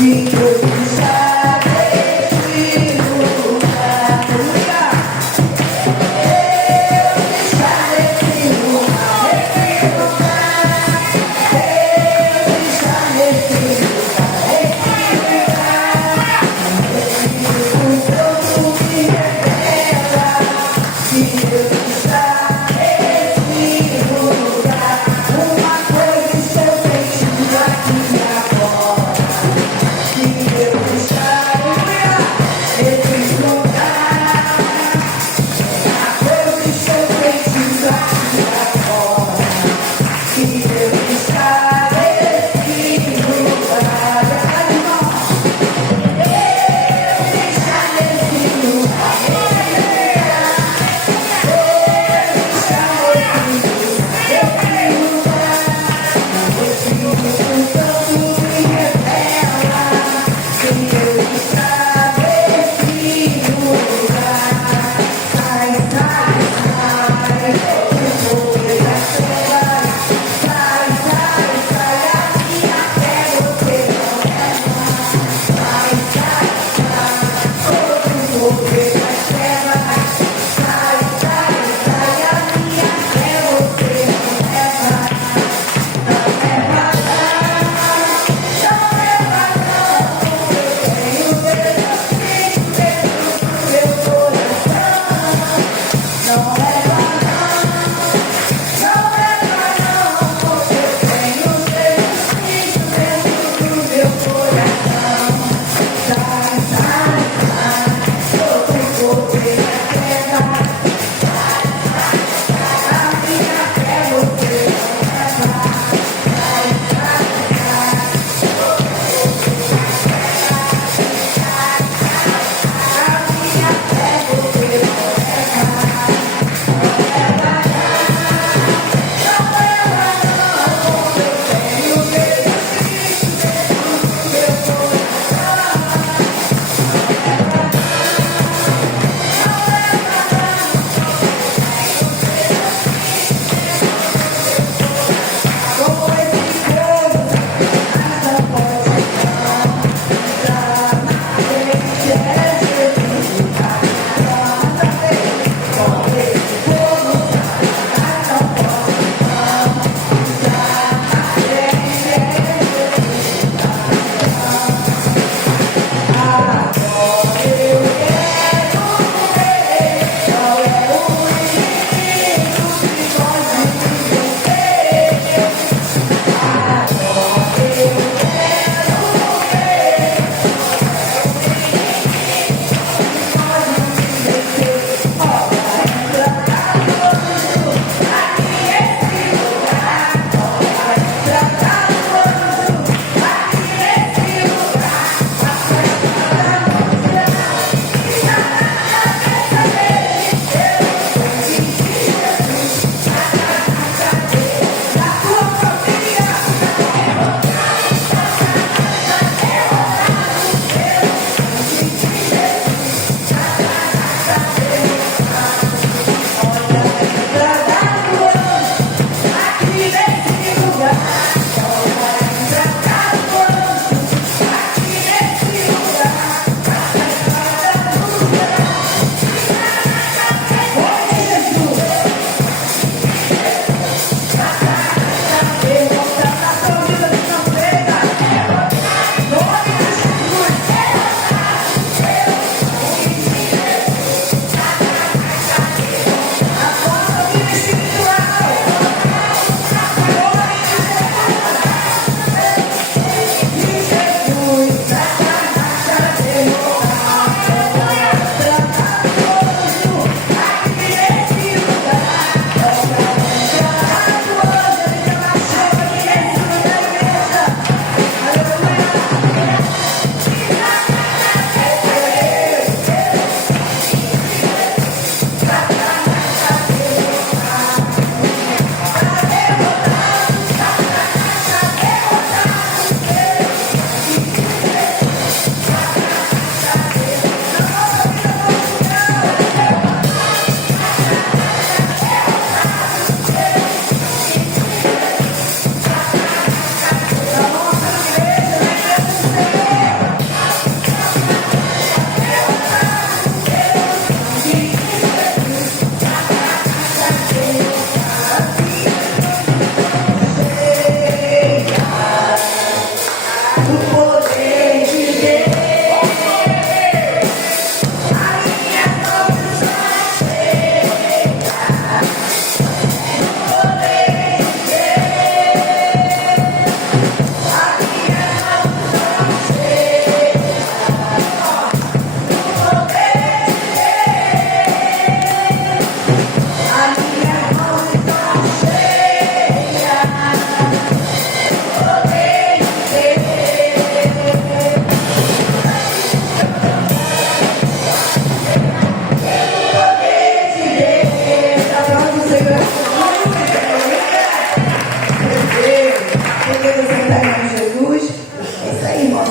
Uma coisa estou sentindo aqui agora. Se eu deixar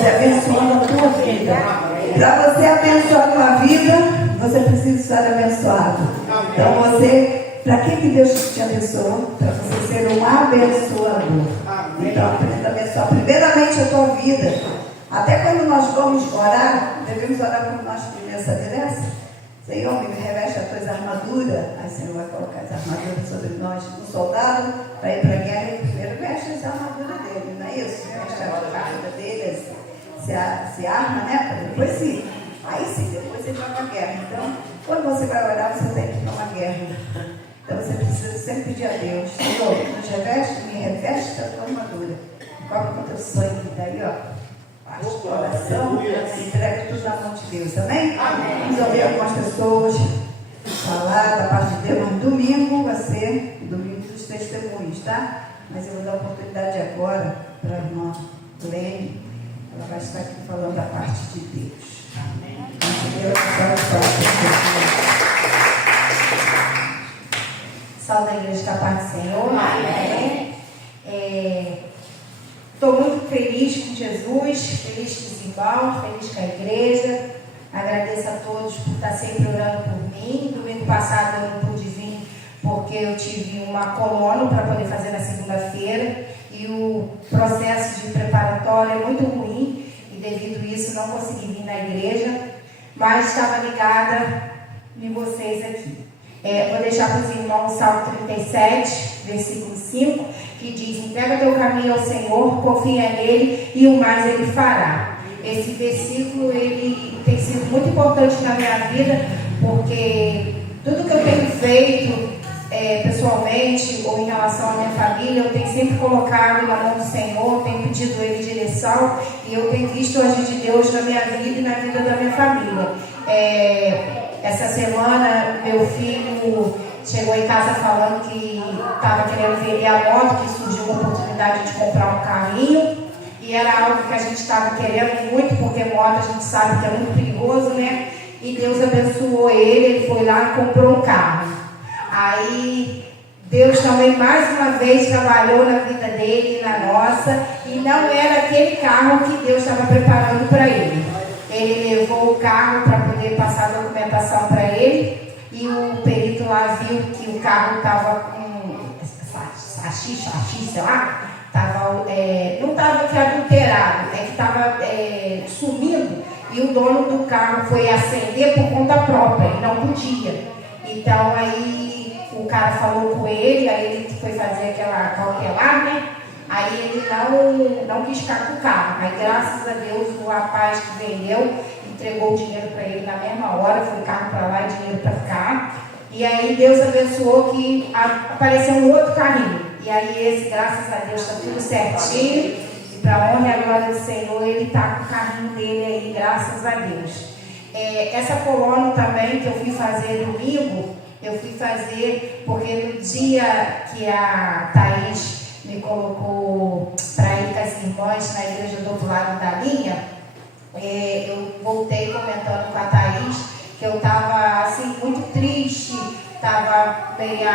você abençoando a tua vida. Para você abençoar a tua vida, você precisa estar abençoado. Então você, para que Deus te abençoou? Para você ser um abençoador. Então aprenda a abençoar primeiramente a tua vida. Até quando nós vamos orar, devemos orar por nós primeiro, sabe dessa? Senhor, me reveste as tuas armaduras. Aí o Senhor vai colocar as armaduras sobre nós. Um soldado para ir para a guerra, ele primeiro veste as armaduras dele, não é isso? Veste a armadura dele, se arma, né? Para depois sim. Aí sim, depois você vai para a guerra. Então, quando você vai orar, você tem que ir para uma guerra. Então você precisa sempre pedir a Deus: Senhor, me reveste da tua armadura. Cobre com o teu sangue. Daí, ó. Oração, entrega tudo na mão de Deus, amém? Vamos ouvir algumas pessoas falar da parte de Deus, mas domingo vai ser o domingo dos testemunhos, tá? Mas eu vou dar a oportunidade agora para a irmã Lene, ela vai estar aqui falando da parte de Deus. Amém. Salve a igreja da paz do Senhor. Amém. Estou muito feliz com Jesus, feliz com os irmãos, feliz com a igreja. Agradeço a todos por estar sempre orando por mim. Domingo passado eu não pude vir porque eu tive uma colono para poder fazer na segunda-feira e o processo de preparatório é muito ruim e devido a isso não consegui vir na igreja, mas estava ligada em vocês aqui. Vou deixar para os irmãos o Salmo 37, versículo 5, que diz: entrega teu caminho ao Senhor, confia nele e o mais ele fará. Esse versículo ele tem sido muito importante na minha vida, porque tudo que eu tenho feito pessoalmente ou em relação à minha família, eu tenho sempre colocado na mão do Senhor, tenho pedido a Ele direção e eu tenho visto o agir de Deus na minha vida e na vida da minha família. Essa semana, meu filho chegou em casa falando que estava querendo vender a moto, que surgiu uma oportunidade de comprar um carrinho. E era algo que a gente estava querendo muito, porque moto a gente sabe que é muito perigoso, né? E Deus abençoou ele foi lá e comprou um carro. Aí Deus também mais uma vez trabalhou na vida dele e na nossa. E não era aquele carro que Deus estava preparando para ele. Ele levou o carro para poder passar a documentação para ele e o perito lá viu que o carro estava com xixi, sei lá, não estava adulterado, que estava sumindo e o dono do carro foi acender por conta própria, ele não podia. Então aí o cara falou com ele, aí ele foi fazer aquela cautelar, né? Aí ele não quis ficar com o carro. Aí graças a Deus o rapaz que vendeu entregou o dinheiro para ele na mesma hora, foi o carro para lá e dinheiro para cá. E aí Deus abençoou que apareceu um outro carrinho. E aí esse, graças a Deus, está tudo certinho. E para a honra e a glória do Senhor, ele está com o carrinho dele aí, graças a Deus. Essa coluna também que eu fui fazer domingo, eu fui fazer porque no dia que a Thaís me colocou para ir com as irmãs na igreja do outro lado da linha, eu voltei comentando com a Thaís que eu estava assim, muito triste, estava meio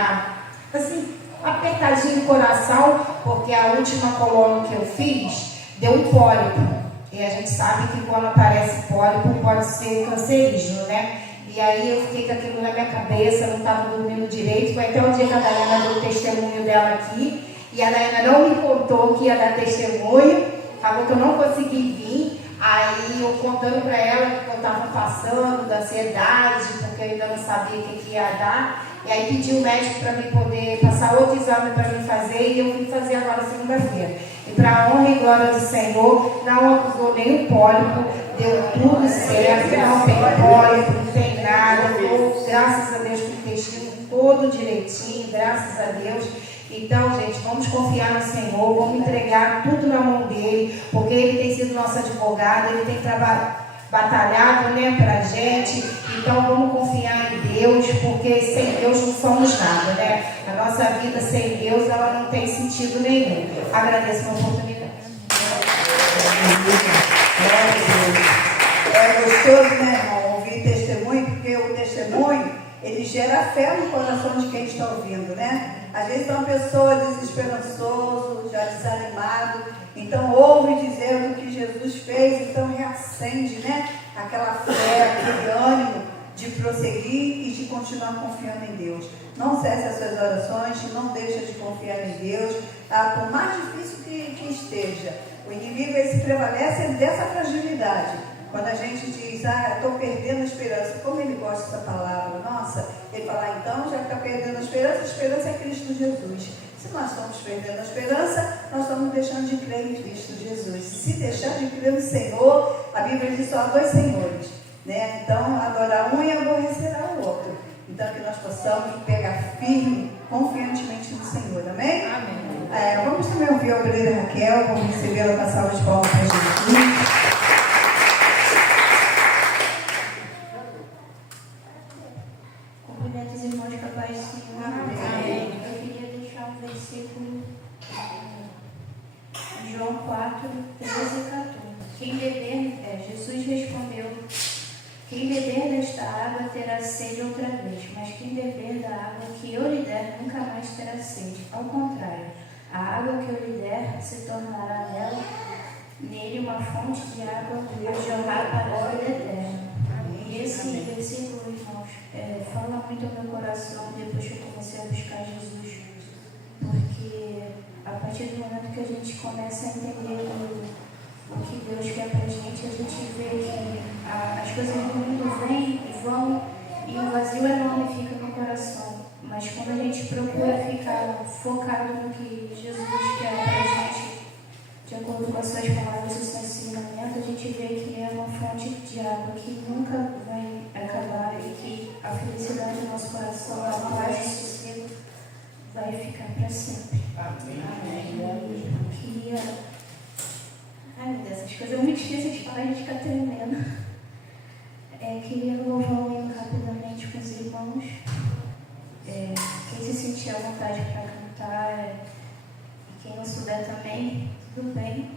assim, apertadinho no coração, porque a última coluna que eu fiz deu um pólipo. E a gente sabe que quando aparece pólipo pode ser cancerígeno, né? E aí eu fiquei com aquilo na minha cabeça, não estava dormindo direito. Foi até o dia que a Daiana deu o testemunho dela aqui. E a Daiana não me contou que ia dar testemunho, falou que eu não consegui vir. Aí eu contando para ela que eu estava passando, da ansiedade, porque eu ainda não sabia o que ia dar. E aí pedi o médico para mim poder passar outro exame para mim fazer, e eu fui fazer agora segunda-feira. E para a honra e glória do Senhor, não acusou nenhum pólipo, deu tudo certo, não tem pólipo, não tem nada, graças a Deus com o intestino todo direitinho, graças a Deus. Então, gente, vamos confiar no Senhor, vamos entregar tudo na mão dele, porque ele tem sido nosso advogado, ele tem batalhado, né, pra gente. Então, vamos confiar em Deus, porque sem Deus não somos nada, né? A nossa vida sem Deus, ela não tem sentido nenhum. Agradeço a oportunidade. É gostoso, né, irmão, ouvir testemunho, porque o testemunho, ele gera fé no coração de quem está ouvindo, né? Às vezes é uma pessoa desesperançosa, já desanimado, Então ouve dizer o que Jesus fez, então reacende, né? Aquela fé, aquele ânimo de prosseguir e de continuar confiando em Deus. Não cesse as suas orações, não deixe de confiar em Deus, tá? Por mais difícil que esteja. O inimigo ele se prevalece dessa fragilidade. Quando a gente diz, estou perdendo a esperança, como ele gosta dessa palavra, nossa, ele fala, então já está perdendo a esperança é Cristo Jesus. Se nós estamos perdendo a esperança, nós estamos deixando de crer em Cristo Jesus. Se deixar de crer no Senhor, a Bíblia diz só há dois senhores, né? Então, adorar um e aborrecerá o outro. Então, que nós possamos pegar firme, confiantemente no Senhor, amém? Amém. Vamos também ouvir a obreira Raquel, vamos recebê-la com a salva de palmas para Jesus. Cumprimentos, irmãos, com a paz do Senhor. Amém. Eu queria deixar um versículo em João 4, 13 e 14. Quem beber, Jesus respondeu, quem beber desta água terá sede outra vez, mas quem beber da água que eu lhe der nunca mais terá sede. Ao contrário, a água que eu lhe der se tornará nele uma fonte de água a jorrar para a vida eterna. E esse versículo, irmãos, fala muito ao meu coração depois que eu comecei a buscar Jesus. Porque a partir do momento que a gente começa a entender o que Deus quer pra gente, a gente vê que as coisas do mundo vêm e vão e o vazio enorme fica no coração. Mas quando a gente procura ficar focado no que Jesus quer pra gente, de acordo com as suas palavras e os seus ensinamentos, a gente vê que é uma fonte de água que nunca vai acabar e que a felicidade do nosso coração, a paz e o sossego vai ficar para sempre. Amém. Eu queria... Ai, meu Deus, essas coisas é muito difícil de falar e a gente fica tremendo. Queria louvar o hino rapidamente com os irmãos. Quem se sentir à vontade para cantar, e quem não souber também, tudo bem.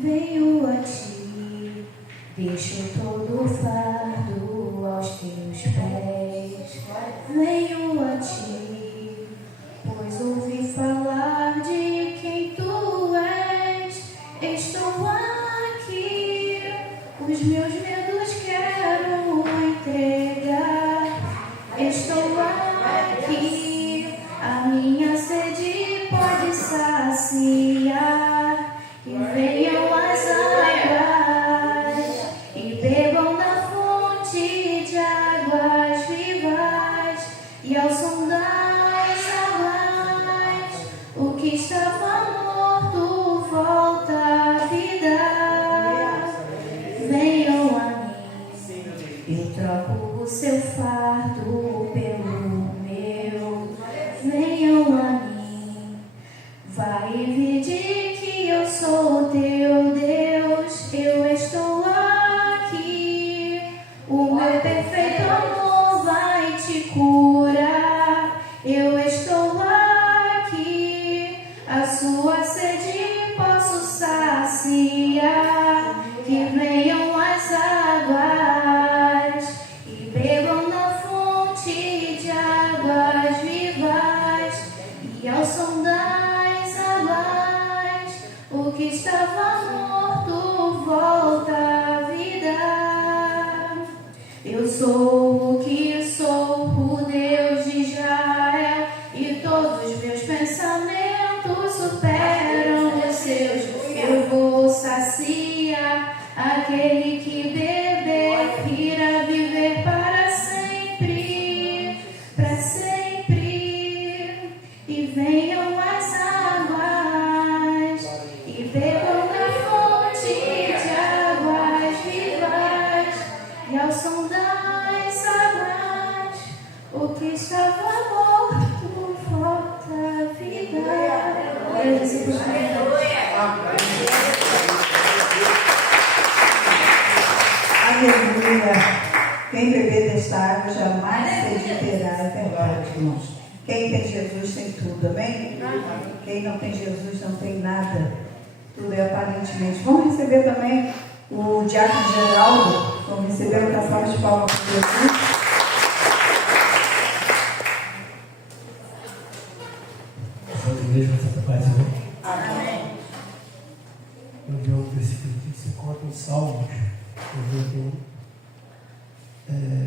Venho a ti, deixo todo o fardo aos teus pés. Venho a ti, pois ouvi falar de quem tu és. Estou aqui, os meus medos quero entregar. Estou aqui, a minha sede pode saciar. E venham as águas e bebam da fonte de águas vivas. E ao som das águas, o que estava morto volta à vida. Venham a mim, eu troco o seu fardo pelo meu. Venham a mim, vai e vide que eu sou teu Deus. Eu estou aqui, o meu perfeito amor vai te curar. Eu estou aqui, a sua sede posso saciar. Que venham as águas e bebam da fonte de águas vivas. E ao som das águas, o que estava morto volta à vida. Eu sou o que sou, o Deus de Israel, e todos os meus pensamentos superam os seus. Eu vou saciar aquele que beber, irá viver para sempre, para sempre. E venham as águas e bebam da fonte de águas vivas. E ao som das águas, o que estava morto volta à vida. Aleluia. Quem beber desta água jamais sede terá, é verdade, irmãos. Quem tem Jesus tem tudo, amém? Quem não tem Jesus não tem nada. Tudo é aparentemente. Vamos receber também o diácono Geraldo. Vamos receber o caçador de palmas por Jesus. Santa Igreja, Santa Paz, Senhor. de um versículo que se encontra em Salmos, 91,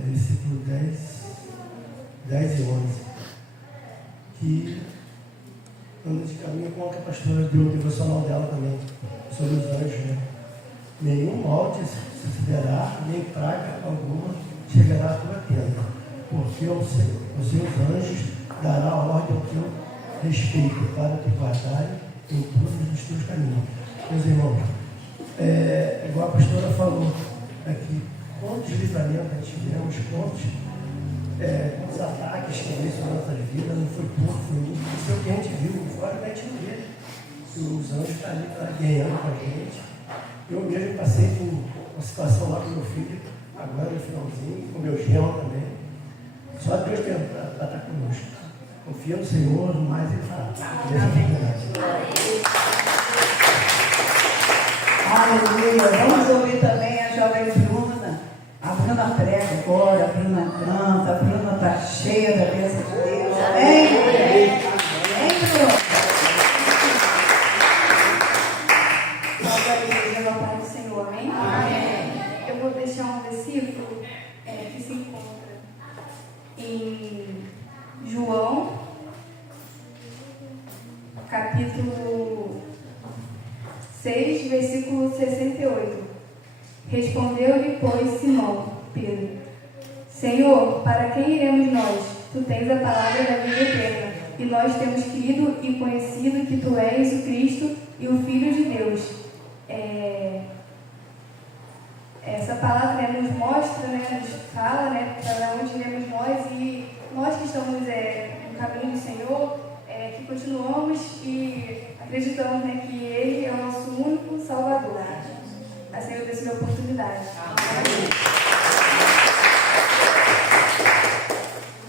versículo 10 e 11, que anda de caminho com a pastora deu o devocional dela também, sobre os anjos, né? Nenhum mal te sucederá, nem praga alguma chegará à tua tenda, porque os seus anjos dará ordem ao teu respeito para te guardarem em todos os teus caminhos. Meus irmãos, igual a pastora falou aqui, quantos livramentos nós tivemos, quantos ataques que veio sobre a nossa vida, não foi pouco, foi muito. Isso é o que a gente viu, fora a gente não vê. Os anjos estão ali guerreando com a gente. Eu mesmo passei por uma situação lá com meu filho, agora no finalzinho, com meu genro também. Só Deus para estar conosco. Confia no Senhor, no mais Ele fará. Aleluia. Vamos ouvir também a jovem Bruna. A Bruna prega agora, a Bruna canta, a Bruna está cheia da bênção de Deus. Amém? Amém, Bruna? Para o Senhor, amém? Amém. Eu vou deixar um versículo que se encontra em João, capítulo 6, versículo 68. Respondeu-lhe, pois, Simão Pedro: Senhor, para quem iremos nós? Tu tens a palavra da vida eterna, e nós temos crido e conhecido que tu és o Cristo e o Filho de Deus. Essa palavra nos mostra, nos fala para onde iremos nós, e nós que estamos no caminho do Senhor, que continuamos e acreditamos que Ele é o nosso único Salvador. A Senhor desse uma oportunidade.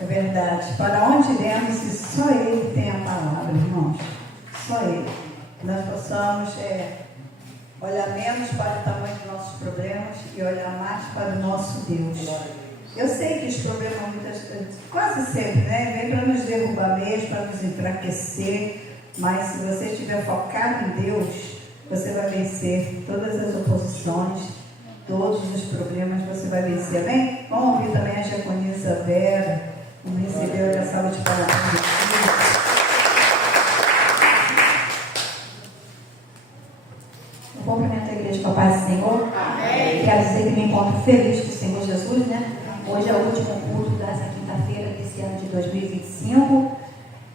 É verdade. Para onde iremos se só Ele tem a palavra, irmãos? Só Ele. Nós possamos olhar menos para o tamanho dos nossos problemas e olhar mais para o nosso Deus. Eu sei que os problemas, quase sempre, vem para nos derrubar mesmo, para nos enfraquecer, mas se você estiver focado em Deus, você vai vencer todas as oposições, todos os problemas, você vai vencer, amém? Vamos ouvir também a diaconisa Vera, vamos receber a salva de palmas. Cumprimento a igreja com a paz do Senhor. Amém. Quero dizer que me encontro feliz com o Senhor Jesus, Hoje é o último culto dessa quinta-feira desse ano de 2025.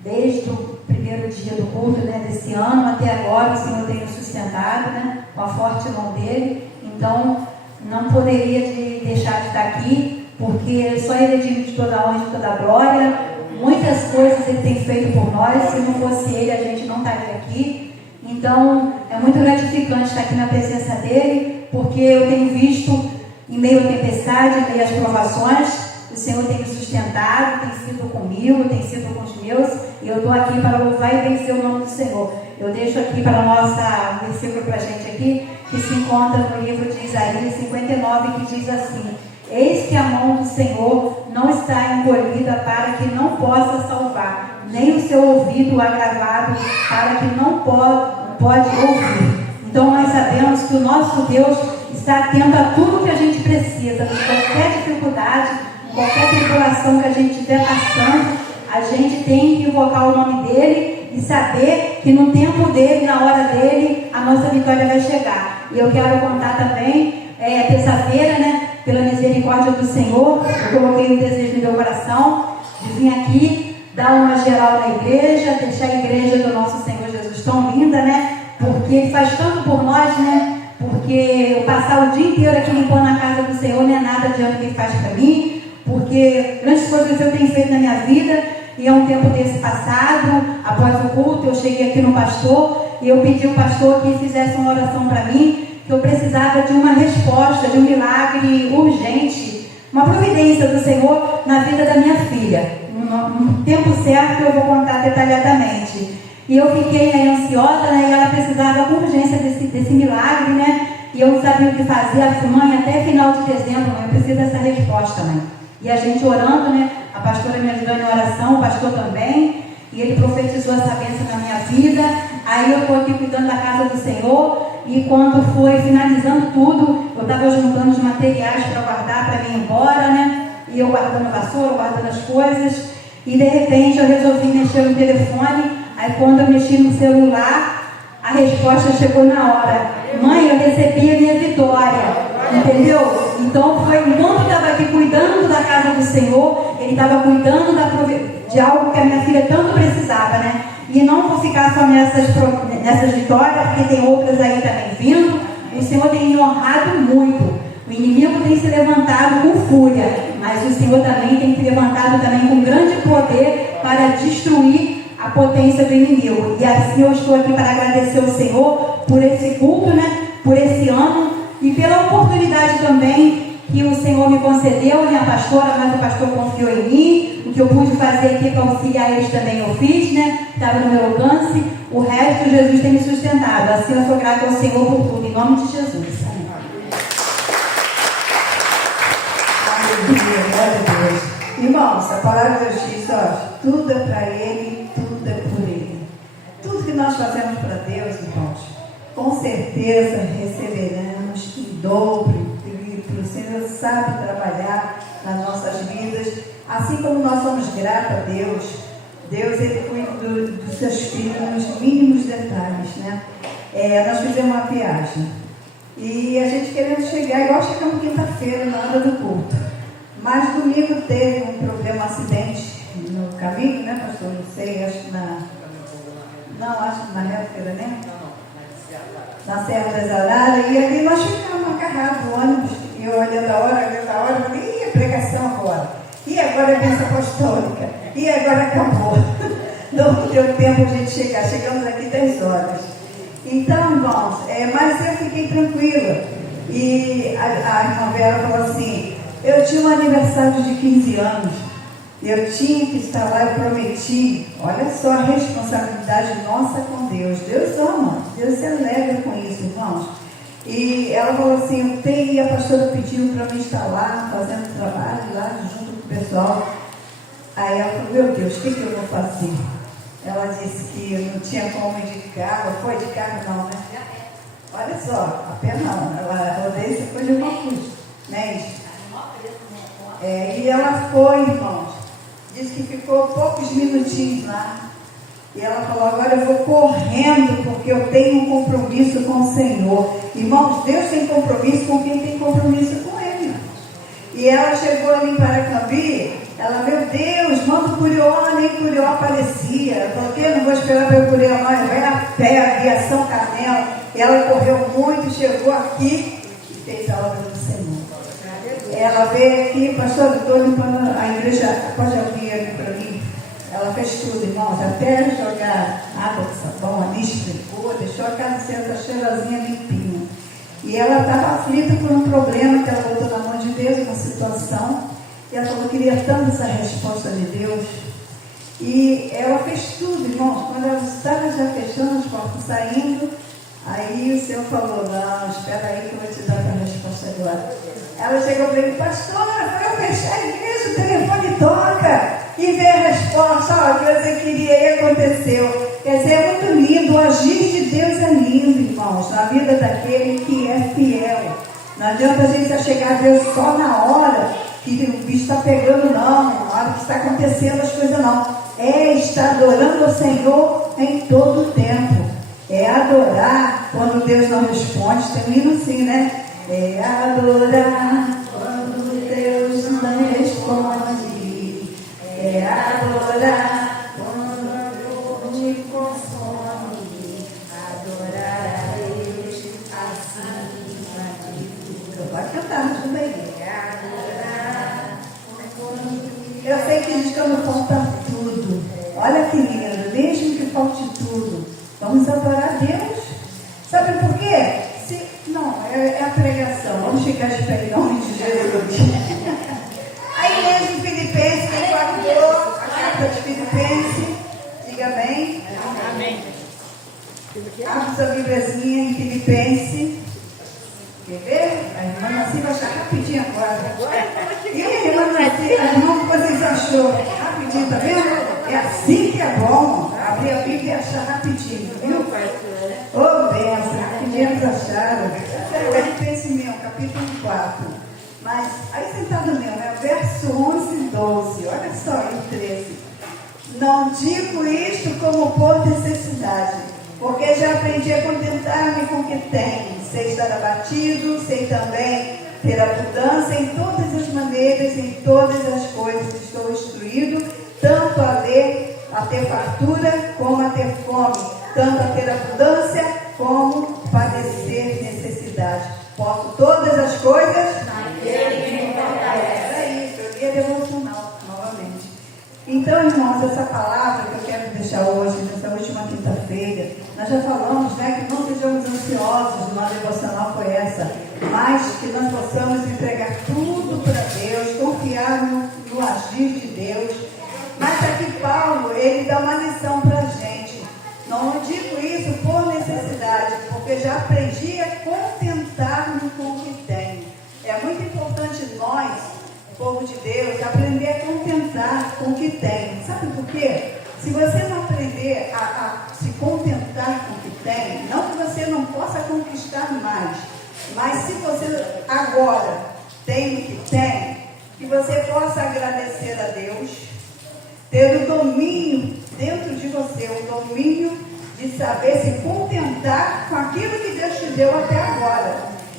Desde o primeiro dia do culto desse ano até agora, o Senhor tem nos sustentado, com a forte mão dele. Então, não poderia deixar de estar aqui, porque só Ele é digno de toda a honra e de toda a glória. Muitas coisas Ele tem feito por nós. Se não fosse Ele, a gente não estaria aqui. Então, é muito gratificante estar aqui na presença dEle, porque eu tenho visto, em meio à tempestade, em meio às provações, o Senhor tem me sustentado, tem sido comigo, tem sido com os meus, e eu estou aqui para louvar e vencer o nome do Senhor. Eu deixo aqui para o versículo para a gente aqui, que se encontra no livro de Isaías 59, que diz assim: Eis que a mão do Senhor não está encolhida para que não possa salvar, nem o seu ouvido agravado para que não pode ouvir. Então nós sabemos que o nosso Deus está atento a tudo que a gente precisa, em qualquer dificuldade, em qualquer tribulação que a gente estiver passando, a gente tem que invocar o nome dEle e saber que no tempo dEle, na hora dEle, a nossa vitória vai chegar. E eu quero contar também, terça-feira, pela misericórdia do Senhor, eu coloquei um desejo no meu coração de vir aqui, dar uma geral na igreja, deixar a igreja do nosso Senhor Jesus tão linda, porque Ele faz tanto por nós, porque eu passar o dia inteiro aqui limpando a casa do Senhor não é nada diante do que Ele faz para mim, porque grandes coisas eu tenho feito na minha vida, e há um tempo desse passado, após o culto, eu cheguei aqui no pastor, e eu pedi ao pastor que fizesse uma oração para mim, que eu precisava de uma resposta, de um milagre urgente, uma providência do Senhor na vida da minha filha. No tempo certo eu vou contar detalhadamente. E eu fiquei ansiosa, e ela precisava com urgência desse milagre, e eu não sabia o que fazer. A mãe, até final de dezembro, mãe, eu preciso dessa resposta, mãe. E a gente orando, a pastora me ajudou em oração, o pastor também, e ele profetizou essa bênção na minha vida. Aí eu estou aqui cuidando da casa do Senhor, e quando foi finalizando tudo, eu estava juntando os materiais para guardar para mim ir embora, né? E eu guardando a vassoura, guardando as coisas, e de repente eu resolvi mexer no telefone. Aí quando eu mexi no celular, a resposta chegou na hora: mãe, eu recebi a minha vitória. Entendeu? Então foi, enquanto eu estava aqui cuidando da casa do Senhor, Ele estava cuidando de algo que a minha filha tanto precisava, né? E não vou ficar só nessas vitórias, porque tem outras aí também vindo. O Senhor tem me honrado muito. O inimigo tem se levantado com fúria, mas o Senhor também tem se levantado também com grande poder para destruir a potência do inimigo. E assim eu estou aqui para agradecer ao Senhor por esse culto, né? Por esse ano e pela oportunidade também que o Senhor me concedeu, minha pastora, mas o pastor confiou em mim. O que eu pude fazer aqui para auxiliar eles também eu fiz, né? Estava no meu alcance. O resto Jesus tem me sustentado. Assim eu sou grata ao Senhor por tudo, em nome de Jesus. Amém. Aleluia, glória a Deus. Irmãos, a palavra de Deus diz, ó, tudo é para Ele, tudo é por Ele. Tudo que nós fazemos para Deus, irmãos, com certeza receberemos em dobro. O Senhor sabe trabalhar nas nossas vidas, assim como nós somos gratos a Deus. Deus, Ele cuida dos seus filhos nos mínimos detalhes, né? Nós fizemos uma viagem e a gente querendo chegar, igual chegamos quinta-feira na hora do culto, mas domingo teve um problema, um acidente no caminho, né, pastor? Não sei, acho que acho que na Réfera, né? Na Serra das Araras, e ali nós ficamos agarrados no ônibus, e eu olhando a hora, falei, a pregação agora? E agora a bênção apostólica? E agora acabou. Não deu tempo a gente chegar, chegamos aqui 10 horas. Então, irmãos, mas eu fiquei tranquila. E a irmã Vera falou assim, eu tinha um aniversário de 15 anos, eu tinha que estar lá, eu prometi. Olha só a responsabilidade nossa com Deus. Deus ama, Deus se alegra com isso, irmãos. E ela falou assim, e a pastora pediu para mim estar lá, fazendo trabalho lá junto com o pessoal. Aí ela falou, meu Deus, o que eu vou fazer? Ela disse que não tinha como ir de carro. Foi de carro não, né? Olha só, a pé não. Ela rodeia e foi de uma custa, né? E ela foi, irmãos. Disse que ficou poucos minutinhos lá. E ela falou, agora eu vou correndo, porque eu tenho um compromisso com o Senhor. Irmãos, Deus tem compromisso com quem tem compromisso com Ele. E ela chegou ali em Paracambi, ela, meu Deus, manda o Curió, nem Curió aparecia. Ela falou, que eu não vou esperar para o Curió, não, eu venho a pé, aviação Canela. E ela correu muito, chegou aqui e fez a obra do Senhor. Ela veio aqui, pastor, eu estou limpando a igreja, pode abrir ali para mim? Ela fez tudo, irmãos, até jogar água de sabão, ali explicou, deixou a casa cheirosinha, limpinha. E ela estava aflita por um problema que ela botou na mão de Deus, uma situação, e ela falou que queria tanto essa resposta de Deus. E ela fez tudo, irmãos, quando ela estava já fechando as portas, saindo, aí o Senhor falou, não, espera aí que eu vou te dar a resposta agora. Ela chegou para ele, pastora, foi eu fechar a igreja, o telefone toca, e veio a resposta, ó, o que você queria e aconteceu. Quer dizer, é muito lindo, o agir de Deus é lindo, irmãos, na vida daquele que é fiel. Não adianta a gente chegar a Deus só na hora que o bicho está pegando, não, na hora que está acontecendo as coisas, não. É estar adorando o Senhor em todo o tempo. É adorar quando Deus não responde, termina assim, né? É adorar quando Deus não responde. É adorar quando me consome. Adorar a Deus acima de tudo. Vai cantar também. É adorar quando... Eu sei que diz que eu não falta tudo. Olha que lindo, mesmo que falte tudo. Vamos adorar a Deus. Sabe por quê? É a pregação. Vamos ficar de pé em nome de Jesus. A igreja de Filipenses, quem guardou a carta de Filipenses, diga bem. Amém. Abre sua Bíbliazinha em Filipenses. Quer ver? A irmã Nancy vai achar rapidinho agora. E a irmã Nancy, a irmã, o que vocês achou? Rapidinho, tá vendo? É assim que é bom. Abrir a Bíblia e achar rapidinho, viu? Ô, benção, rapidinho pra achar. Filipenses mesmo, capítulo 4. Mas aí sentado mesmo, é verso 11 e 12. Olha só aí o 13. Não digo isto como por necessidade, porque já aprendi a contentar-me com o que tenho. Sei estar abatido, sei também ter abundância em todas as maneiras, em todas as coisas. Estou instruído, tanto a ler, a ter fartura, como a ter fome, tanto a ter abundância, como padecer necessidade. Posso todas as coisas naquele que me fortalece. Era isso, eu li a devocional novamente. Então, irmãos, essa palavra que eu quero deixar hoje, nessa última quinta-feira, nós já falamos, né, que não sejamos ansiosos, uma devocional foi essa, mas que nós possamos entregar tudo para Deus, confiar no agir de Deus. Mas aqui Paulo, ele dá uma lição para a gente. Não digo isso por necessidade, porque já aprendi a contentar-me com o que tenho. É muito importante nós, povo de Deus, aprender a contentar com o que tem. Sabe por quê? Se você não aprender a se contentar com o que tem, não que você não possa conquistar mais, mas se você agora tem o que tem, que você possa agradecer a Deus, ter o domínio dentro de você, o domínio de saber se contentar com aquilo que Deus te deu até agora.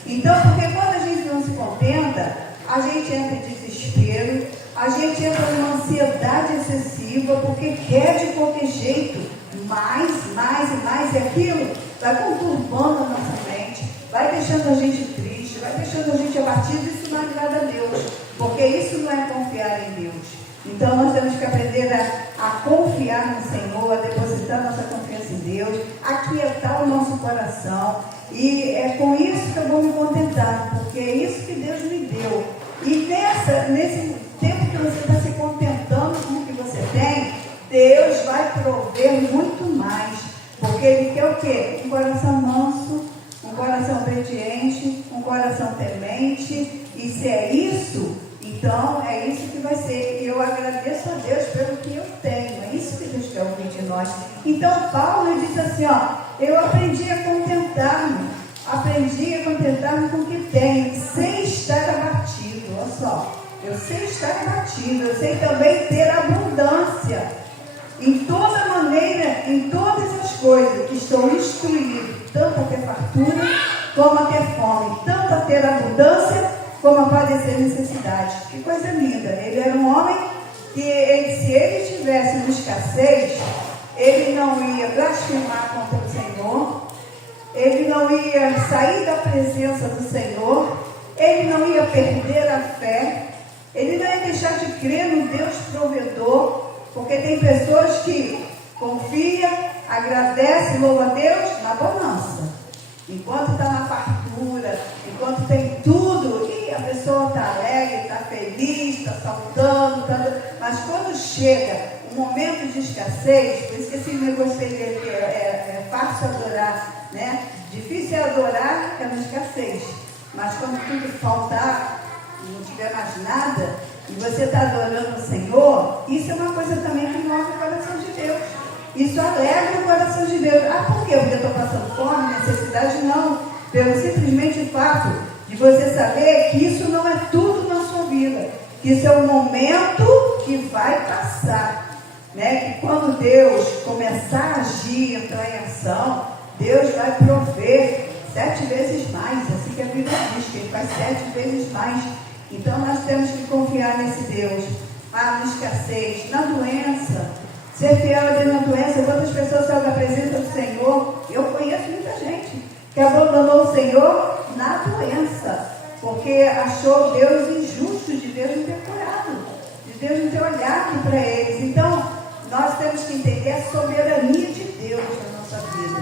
Então, porque quando a gente não se contenta, a gente entra em desespero, a gente entra numa ansiedade excessiva, porque quer de qualquer jeito mais e mais, e aquilo vai conturbando a nossa mente, vai deixando a gente triste, vai deixando a gente abatido. Isso não agrada a Deus, porque isso não é confiar em Deus. Então nós temos que aprender a confiar no Senhor, a depositar nossa confiança em Deus, aquietar o nosso coração, e é com isso que eu vou me contentar, porque é isso que Deus me deu. E nesse tempo que você está se contentando com o que você tem, Deus vai prover muito mais, porque Ele quer o quê? Um coração manso, um coração obediente, um coração temente. E se é isso, então é isso que vai ser. E eu agradeço a Deus pelo que eu tenho. É isso que Deus quer ouvir de nós. Então Paulo diz assim, eu aprendi a contentar-me com o que tenho, sem estar abatido. Olha só, eu sei estar abatido, eu sei também ter abundância. Em toda maneira, em todas as coisas, estou instruído, tanto a ter fartura, como a ter fome, tanto a ter abundância, como a padecer necessidade. Que coisa linda. Ele era um homem que, se ele estivesse em escassez, ele não ia blasfemar contra o Senhor, ele não ia sair da presença do Senhor, ele não ia perder a fé, ele não ia deixar de crer no Deus provedor, porque tem pessoas que confiam, agradecem, louvam a Deus na bonança. Enquanto está na fartura, enquanto tem tudo, e a pessoa está alegre, está feliz, está saltando, mas quando chega um momento de escassez, por isso que esse negócio dele é fácil adorar, né? Difícil é adorar pela escassez, mas quando tudo faltar, não tiver mais nada, e você está adorando o Senhor, isso é uma coisa também que move o coração de Deus. Isso alegra o coração de Deus. Por quê? Porque eu estou passando fome, necessidade? Não. Pelo simplesmente fato de você saber que isso não é tudo na sua vida. Que isso é um momento que vai passar. Né? Que quando Deus começar a agir, entrar em ação, Deus vai prover 7 vezes mais. Assim que a Bíblia diz, que Ele faz 7 vezes mais. Então nós temos que confiar nesse Deus. Na escassez, na doença. Ser fiel a Deus na doença. Quantas pessoas saem da presença do Senhor? Eu conheço muita gente que abandonou o Senhor na doença, porque achou Deus injusto, de Deus não ter curado, de Deus não ter olhado para eles. Então, nós temos que entender a soberania de Deus na nossa vida.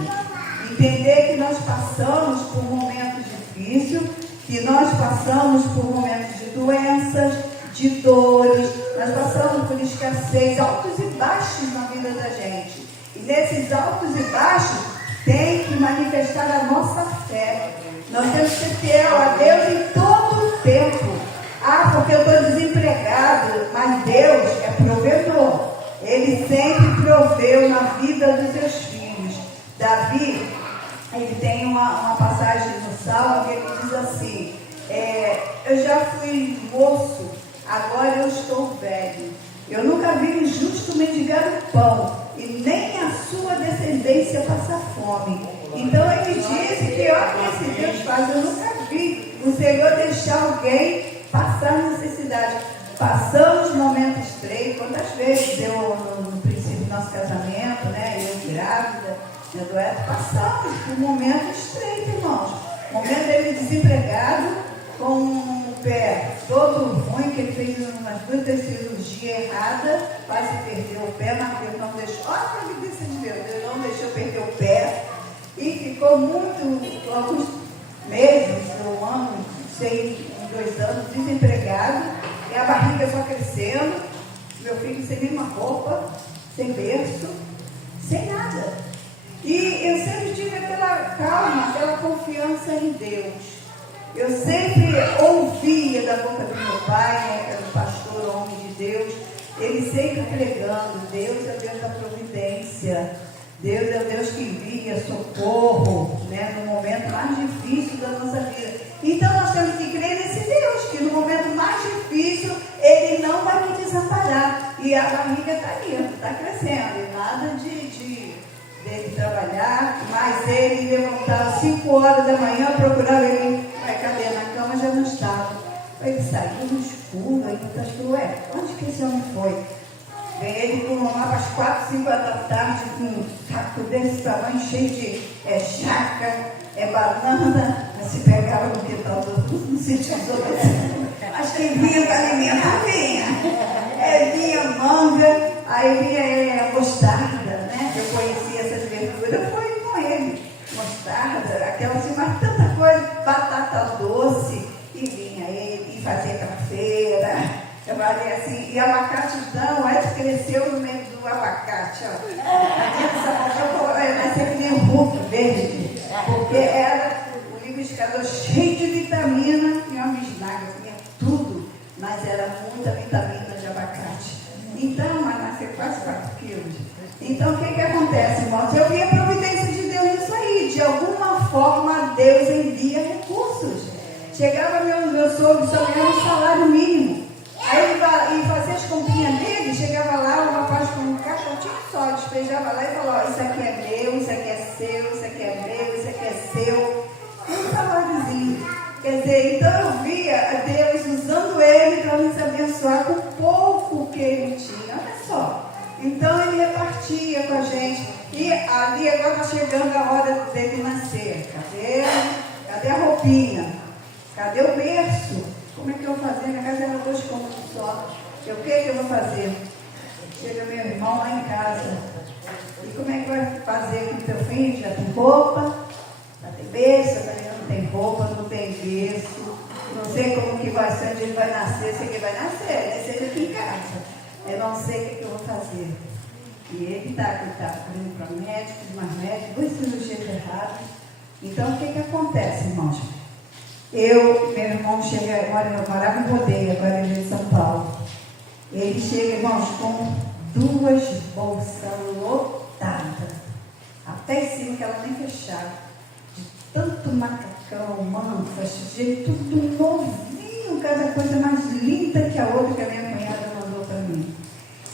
Entender que nós passamos por momentos difíceis, que nós passamos por momentos de doenças, de dores, nós passamos por escassez, altos e baixos na vida da gente. E nesses altos e baixos tem que manifestar a nossa fé. Nós temos que ser fiel a Deus em todo o tempo. Porque eu estou desempregado, mas Deus é provedor. Ele sempre proveu na vida dos seus filhos. Davi, ele tem uma passagem no salmo que ele diz assim, eu já fui moço, agora eu estou velho. Eu nunca vi um justo mendigar o pão, e nem a sua descendência passar fome. Então ele diz que olha o que esse Deus faz, eu nunca vi o Senhor deixar alguém passar necessidade. Passamos momentos estreitos, quantas vezes eu, no princípio do nosso casamento, né, eu grávida, meu dueto, passamos por um momento estreito, irmãos. Momento dele desempregado, com um pé todo ruim, que ele fez umas 2 cirurgias erradas, quase perdeu o pé, mas Deus não deixou. Olha a providência de Deus, Deus não deixou perder o pé. E ficou alguns meses, um ano, não sei, 2 anos, desempregado, e a barriga só crescendo, meu filho sem nenhuma roupa, sem berço, sem nada. E eu sempre tive aquela calma, aquela confiança em Deus. Eu sempre ouvia da boca do meu pai, né, que era o pastor, homem de Deus, ele sempre pregando, Deus é o Deus da providência, Deus é o Deus que envia socorro, né, no momento mais difícil da nossa vida. Então nós temos que crer nesse Deus, que no momento mais difícil, Ele não vai me desamparar. E a barriga está aí, está crescendo, e nada dele trabalhar, mas ele levantava às 5 horas da manhã, procurava ele, cadê? Na cama já não estava. Ele saiu no escuro, aí eu falei, onde que esse homem foi? Vem ele por lá para as 4, 5 horas da tarde, com um saco desse tamanho, cheio de jaca, banana, mas se pegava no quintal do sítio assim. Mas quem vinha para alimentar, vinha. Vinha manga, aí vinha mostarda, né? Eu conhecia essas verduras, foi com ele. Mostarda, aquela assim, mas tanta coisa, batata doce, e vinha ele, e fazia cafeira. Eu falei assim, e abacate não, aí cresceu no meio do abacate, ó. Nasceu que nem um Hulk verde, porque era o liquidificador cheio de vitamina e uma bisnaga, tinha tudo, mas era muita vitamina de abacate. Então, mas nasceu quase 4 quilos. Então, o que acontece, irmãos? Eu vi a providência de Deus nisso aí. De alguma forma, Deus envia recursos. Chegava meu sogro, só ganhava um salário mínimo. Aí ele fazia as comprinhas dele, chegava lá, o rapaz com um caixotinho só, despejava lá e falou, isso aqui é meu, isso aqui é seu, isso aqui é meu, isso aqui é seu. Um saláriozinho. Quer dizer, então eu via Deus usando ele para nos abençoar com o pouco que ele tinha. Olha só. Então ele repartia com a gente. E ali agora está chegando a hora dele nascer. Cadê a roupinha? Cadê o berço? Como é que eu vou fazer? Minha casa era 2 cômodos só. O que eu vou fazer? Chega meu irmão lá em casa. E como é que vai fazer com o teu filho? Já tem roupa? Já tem berço? Não tem roupa, não tem berço. Não sei como que vai ser, onde ele vai nascer. Sei que ele vai nascer, seja aqui em casa. Eu não sei o que eu vou fazer. E ele está indo para médicos, mais médicos, 2 cirurgias erradas. Então, o que acontece, irmãos? Meu irmão chega, eu morava em Rodeio, agora ele é em São Paulo. Ele chega, irmãos, com 2 bolsas lotadas, até em cima que ela nem fechava, de tanto macacão, mantas, de tudo novinho, cada coisa mais linda que a outra que a minha cunhada mandou para mim.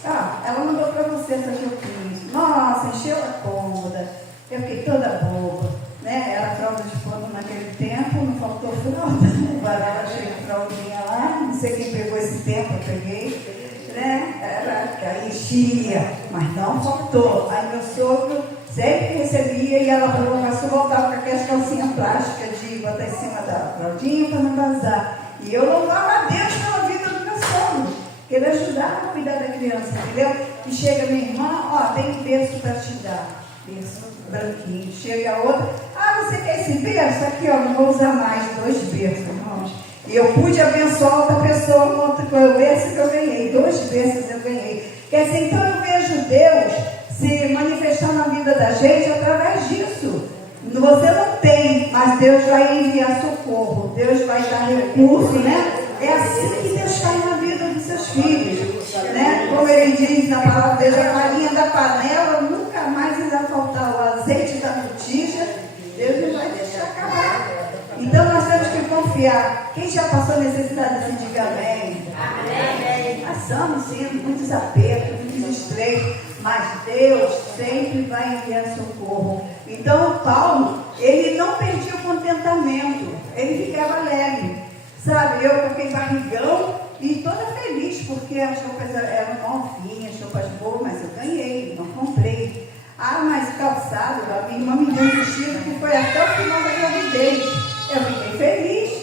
Ela mandou para você essa roupinha. Nossa, encheu a cômoda, eu fiquei toda boba. Né? Era fralda de pano naquele tempo, não faltou fralda, ela cheia de fraldinha lá, não sei quem pegou esse tempo, eu peguei, né? Era enchia, mas não faltou. Aí meu sogro sempre recebia e ela falou, mas eu voltava com aquelas calcinhas plásticas de botar em cima da fraldinha para não vazar. E eu louvava a Deus pela vida do meu sogro, que ele ajudava a cuidar da criança, entendeu? E chega minha irmã, tem um berço para te dar, berço branquinho, chega a outra, você quer esse berço? Aqui, não vou usar mais, 2 berços, irmãos. E eu pude abençoar outra pessoa com outro berço que eu ganhei, 2 berços eu ganhei. Quer dizer, então eu vejo Deus se manifestar na vida da gente através disso. Você não tem, mas Deus vai enviar socorro, Deus vai dar recurso, né? É assim que Deus faz na vida dos seus filhos, né? Como ele diz na palavra de Deus, a farinha da panela nunca mais irá faltar, o azeite da botija, Deus não vai deixar acabar. Então confiar. Quem já passou necessidade assim, diga amém. Amém. Passamos sim, muitos apertos, muitos estreitos, mas Deus sempre vai enviar socorro. Então Paulo, ele não perdia o contentamento, ele ficava alegre. Sabe, eu coloquei barrigão e toda feliz, porque as roupas eram novinhas, roupas boas, mas eu ganhei, não comprei. Ah, mas calçado, a minha irmã me deu um vestido que foi até o final da gravidez. Eu fiquei feliz.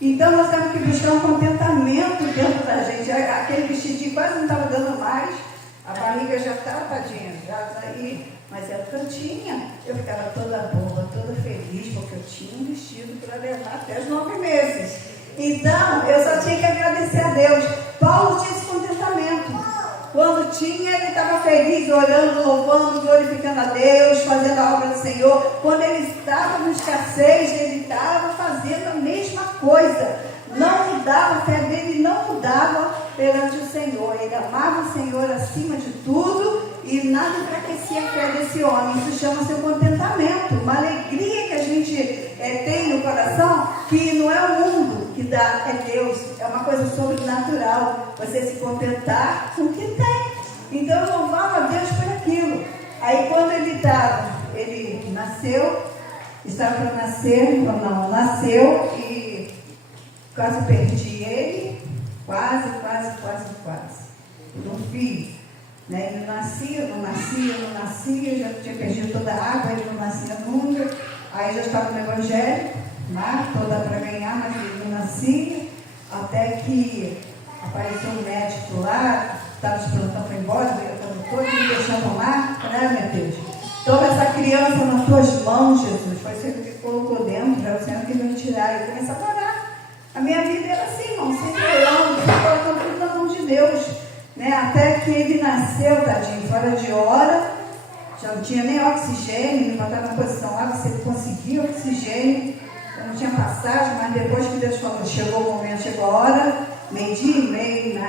Então nós temos que buscar um contentamento dentro da gente. Aquele vestidinho quase não estava dando mais. A barriga já estava, tadinha, já saí. Mas era cantinha. Eu ficava toda boa, toda feliz, porque eu tinha um vestido para levar até os 9 meses. Então, eu só tinha que agradecer a Deus. Paulo tinha esse contentamento. Quando tinha, ele estava feliz, orando, louvando, glorificando a Deus, fazendo a obra do Senhor. Quando ele estava no escassez, ele estava fazendo a mesma coisa. Não mudava, a fé dele não mudava perante o Senhor. Ele amava o Senhor acima de tudo e nada enfraquecia a fé desse homem. Isso chama-se contentamento, uma alegria que a gente tem no coração, que não é o mundo que dá, é Deus. É uma coisa sobrenatural, você se contentar com o que tem. Então eu louvava a Deus por aquilo. Aí quando ele nasceu, estava para nascer, não, nasceu e quase perdi ele, quase, por um filho. Né? Ele não nascia, já tinha perdido toda a água, ele não nascia nunca. Aí já estava no evangelho, toda para ganhar, mas ele não nascia, até que apareceu um médico lá, estava de plantão, foi embora, veio todo me deixando lá, né, minha Deus? Toma essa criança nas tuas mãos, Jesus. Foi o Senhor que colocou dentro, é o Senhor que veio tirar. E começa a orar. A minha vida era assim, irmão, sempre orando, sempre colocando tudo na mão de Deus. Né? Até que ele nasceu, tadinho, fora de hora, já não tinha nem oxigênio, me botaram na posição lá, você conseguia oxigênio, eu não tinha passagem, mas depois que Deus falou, chegou o momento, chegou a hora, 12:30,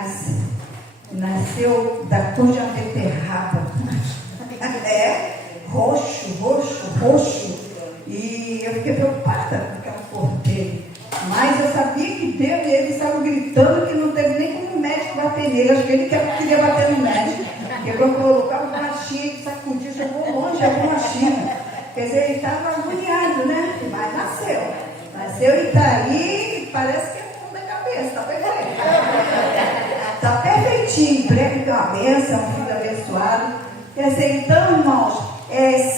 nasceu da cor de uma beterraba. Roxo, e eu fiquei preocupada com aquela cor dele. Mas eu sabia que Deus, ele estava gritando que não teve nem como o médico bater nele. Acho que ele queria bater no médico. Quebrou, colocava uma rachinha, que sacudiu, jogou longe a borrachinha. Quer dizer, ele estava agoniado, né? Mas nasceu e está aí, parece que é fundo da cabeça, está perfeito. Está perfeitinho, breve que é uma bênção, um filho abençoado. Quer dizer, então, irmãos,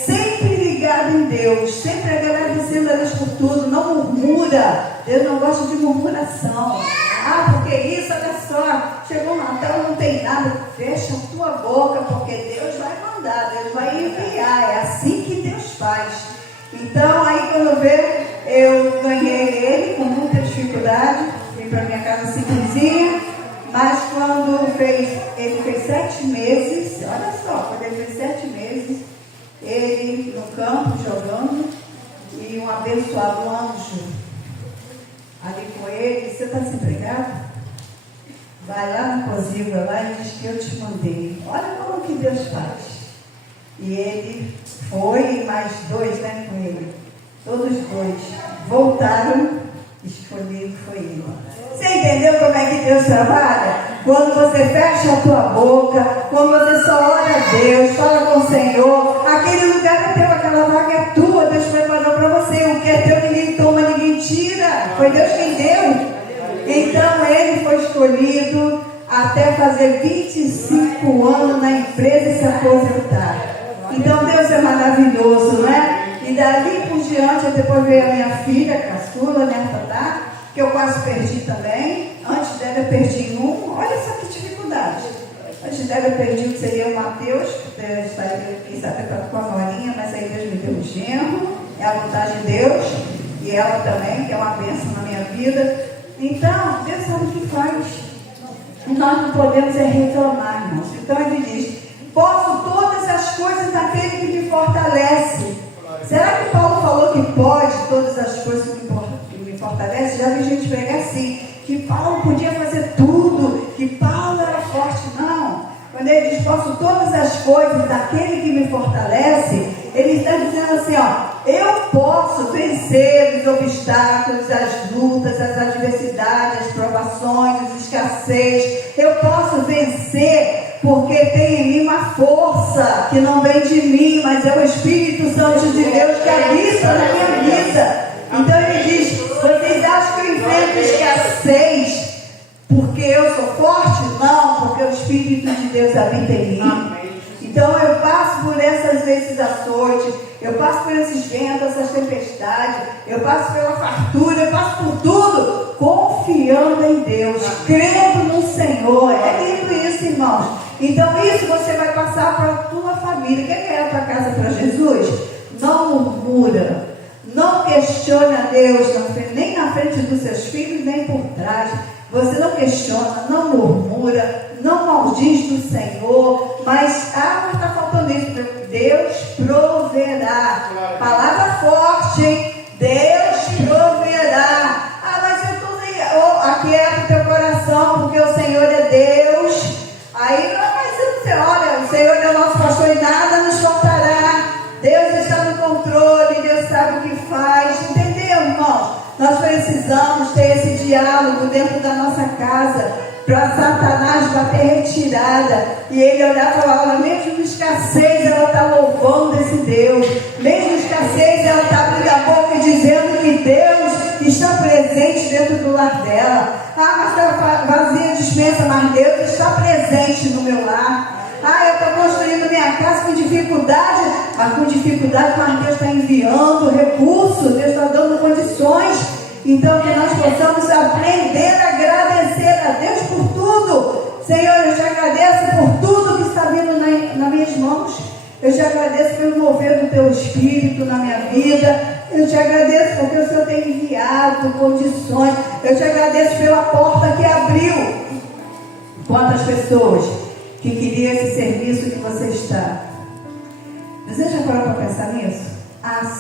sempre ligado em Deus, sempre agradecendo a Deus por tudo, não murmura. Deus não gosta de murmuração. Ah, porque isso, olha só, chegou o Natal, não tem nada. Fecha a tua boca, porque Deus vai mandar, Deus vai enviar. É assim que Deus faz. Então, aí quando eu ganhei ele com muita dificuldade, vim para minha casa simplesinha, mas quando ele fez 7 meses, olha só, quando ele fez 7 meses, ele no campo jogando, e um abençoado anjo ali com ele, você está desempregado? Vai lá na cozinha lá e diz que eu te mandei. Olha como que Deus faz. E ele foi, e mais 2, né, com ele. Todos 2 voltaram, escolhido foi ele. Você entendeu como é que Deus trabalha? Quando você fecha a tua boca, quando você só ora a Deus, fala com o Senhor, aquele lugar é teu, aquela vaga é tua, Deus preparou para você. O que é teu ninguém toma, ninguém tira. Foi Deus quem deu. Então ele foi escolhido até fazer 25 anos na empresa e se aposentar. Então Deus é maravilhoso, né? E dali por diante, depois veio a minha filha, caçula, né, Tatá, que eu quase perdi também. Antes dela eu perdi um. Olha só que dificuldade. Antes dela eu perdi o que seria o Mateus, que está preparado com a Norinha, mas aí Deus me deu um genro, é a vontade de Deus, e ela também, que é uma bênção na minha vida. Então, Deus sabe o que faz. E nós não podemos reclamar, irmãos. Então ele diz, posso todas as coisas naquele que me fortalece. Será que Paulo falou que pode todas as coisas que me fortalece? Já vi gente pregar assim, que Paulo podia fazer tudo, que Paulo era forte. Não. Quando ele diz, posso todas as coisas daquele que me fortalece, ele está dizendo assim, ó, eu posso vencer os obstáculos, as lutas, as adversidades, as provações, as escassez. Eu posso vencer porque tem em mim uma força que não vem de mim, mas é o Espírito Santo de Deus que habita na minha vida. Então ele diz, vocês acham que eu enfrento escassez porque eu sou forte? Não, porque o Espírito de Deus habita em mim. Então eu passo por essas vezes açoites, eu passo por esses ventos, essas tempestades, eu passo pela fartura, eu passo por tudo, confiando em Deus, crendo no Senhor. É lindo isso, irmãos. Então isso você vai passar para a tua família. Quer ganhar a tua casa para Jesus? Não murmura, não questione a Deus, nem na frente dos seus filhos, nem por trás. Você não questiona, não murmura, não maldiz do Senhor, mas está faltando isso. Deus proverá. Palavra forte, hein? Deus proverá. Mas eu estou aquieta o teu coração, porque o Senhor é Deus. Aí, mas você olha, o Senhor é o nosso pastor e nada nos faltará. Deus está no controle, Deus sabe o que faz. Entendeu, irmão? Nós precisamos ter esse diálogo dentro da nossa casa, para Satanás bater retirada e ele olhar e falar, olha, mesmo escassez ela está louvando esse Deus, mesmo escassez ela está abrindo a boca e dizendo que Deus está presente dentro do lar dela. Mas está vazia, dispensa, mas Deus está presente no meu lar. Eu estou construindo minha casa com dificuldade, mas Deus está enviando recursos, Deus está dando condições. Então que nós possamos aprender a agradecer a Deus por tudo. Senhor, eu te agradeço por tudo que está vindo nas minhas mãos. Eu te agradeço pelo mover do teu Espírito na minha vida. Eu te agradeço porque o Senhor tem enviado condições. Eu te agradeço pela porta que abriu. Quantas pessoas que queriam esse serviço que você está? Você já parou para pensar nisso?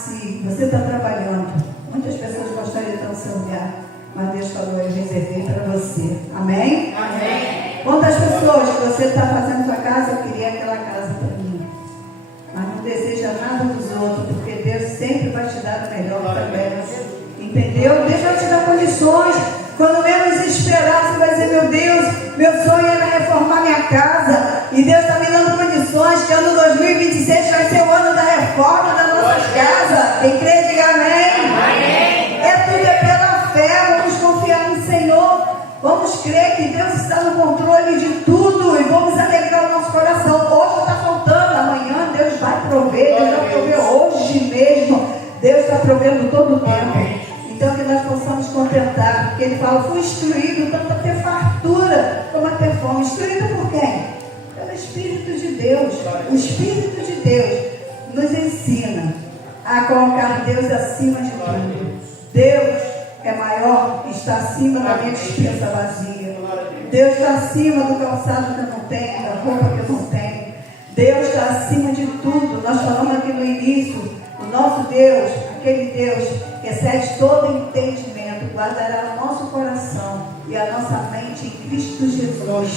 Se você está trabalhando, muitas pessoas gostariam de estar no seu lugar, mas Deus falou, eu reservei para você. Amém? Amém. Quantas pessoas que você está fazendo sua casa, eu queria aquela casa para mim, mas não deseja nada dos outros, porque Deus sempre vai te dar o melhor também. Entendeu? Deus vai te dar condições. Quando menos esperar, você vai dizer, meu Deus, meu sonho era reformar minha casa, e Deus está me dando condições, que ano 2026 vai ser o ano da reforma das nossas casas. Quem crê, diga amém. Amém. Tudo é pela fé, vamos confiar no Senhor, vamos crer que Deus está no controle de tudo, e vamos alegrar o nosso coração. Hoje está faltando, amanhã Deus vai prover, Deus vai prover hoje mesmo, Deus está provendo todo o tempo. Então que nós possamos contentar, porque ele fala, fui instruído tanto a ter fartura como a ter fome. Instruído por quem? Pelo Espírito de Deus. O Espírito de Deus nos ensina a colocar Deus acima de tudo. Deus é maior, está acima da minha despensa vazia. Deus está acima do calçado que eu não tenho, da roupa que eu não tenho. Deus está acima de tudo. Nós falamos aqui no início, o nosso Deus, aquele Deus que excede todo entendimento, guardará o nosso coração e a nossa mente em Cristo Jesus.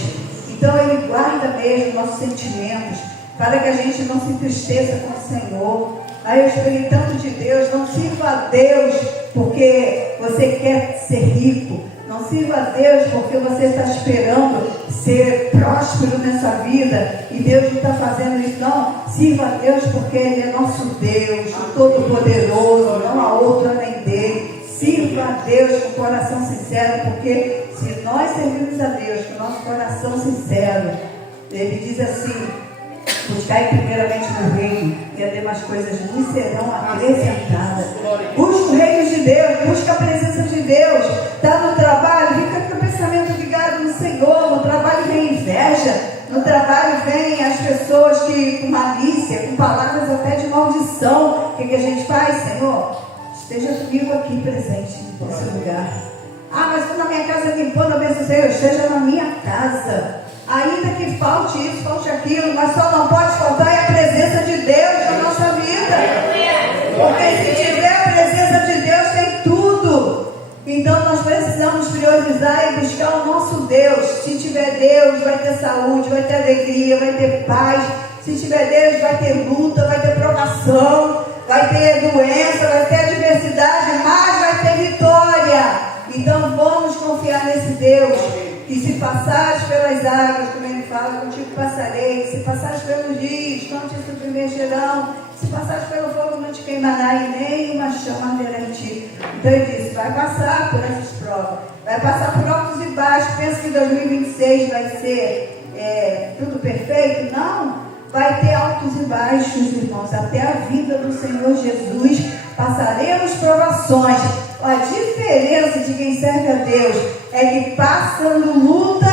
Então Ele guarda mesmo nossos sentimentos, para que a gente não se entristeça com o Senhor. Aí o Espírito Santo de Deus, não sirva a Deus porque você quer ser rico, não sirva a Deus porque você está esperando ser próspero nessa vida e Deus não está fazendo isso, não. Sirva a Deus porque Ele é nosso Deus, o Todo-Poderoso, não há outro além dele. Sirva a Deus com coração sincero, porque se nós servimos a Deus com nosso coração sincero, Ele diz assim, buscai primeiramente o reino e as demais coisas nos serão acrescentadas. Busca o reino de Deus, busca a presença de Deus. Está no trabalho, fica com o pensamento ligado no Senhor. No trabalho vem inveja, no trabalho vem as pessoas que com malícia, com palavras até de maldição. O que a gente faz, Senhor? Esteja comigo aqui presente nesse lugar. Mas estou na minha casa limpando, abençoe o Senhor. Esteja na minha casa. Ainda que falte isso, falte aquilo, mas só não pode faltar a presença de Deus na nossa vida. Porque se tiver a presença de Deus, tem tudo. Então nós precisamos priorizar e buscar o nosso Deus. Se tiver Deus, vai ter saúde, vai ter alegria, vai ter paz. Se tiver Deus, vai ter luta, vai ter provação. vai ter doença, vai ter adversidade, mas vai ter vitória. Então vamos confiar nesse Deus, que se passares pelas águas, como ele fala, contigo passarei, se passares pelos rios, não te submergerão, se passares pelo fogo, não te queimará, e nem uma chama arderá em ti. Então ele disse, vai passar por essas provas, vai passar por altos e baixos. Pensa que 2026 vai ser tudo perfeito? Não, vai ter altos e baixos, irmãos, até a vinda do Senhor Jesus. Passaremos provações. A diferença de quem serve a Deus é que passando luta,